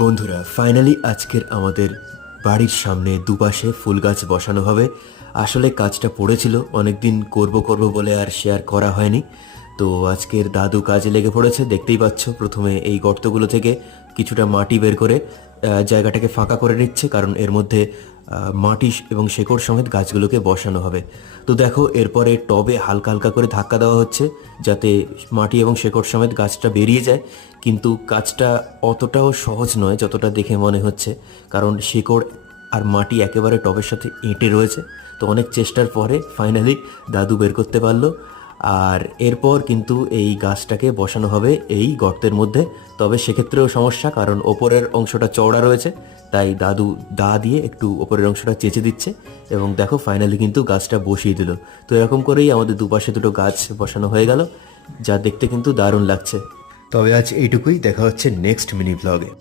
বন্ধুরা ফাইনালি আজকের আমাদের বাড়ির সামনে দুপাশে ফুল গাছ বসানো হবে। আসলে কাজটা পড়েছিল, অনেকদিন করব করব বলে আর শেয়ার করা হয়নি। তো আজকের দাদু কাজে লেগে পড়েছে। দেখতেই পাচ্ছ, প্রথমে এই গর্তগুলো থেকে কিছুটা মাটি বের করে জায়গাটাকে ফাঁকা করে নিচ্ছে, কারণ এর মধ্যে মাটি এবং শেকড় সমেত গাছগুলোকে বসানো হবে। তো দেখো, এরপরে টবে হালকা হালকা করে ধাক্কা দেওয়া হচ্ছে যাতে মাটি এবং শেকড় সমেত গাছটা বেরিয়ে যায়। কিন্তু কাজটা অতটাও সহজ নয় যতটা দেখে মনে হচ্ছে, কারণ শেকড় আর মাটি একেবারে টবের সাথে এঁটে রয়েছে। তো অনেক চেষ্টার পরে ফাইনালি দাদু বের করতে পারলো। আর এরপর কিন্তু এই গাছটাকে বসানো হবে এই গর্তের মধ্যে। তবে সেক্ষেত্রেও সমস্যা, কারণ ওপরের অংশটা চওড়া রয়েছে, তাই দাদু দা দিয়ে একটু ওপরের অংশটা চেঁচে দিচ্ছে। এবং দেখো ফাইনালি কিন্তু গাছটা বসিয়ে দিল। তো এরকম করেই আমাদের দুপাশে দুটো গাছ বসানো হয়ে গেল, যা দেখতে কিন্তু দারুণ লাগছে। তবে আজ এইটুকুই, দেখা হচ্ছে নেক্সট মিনি ব্লগে।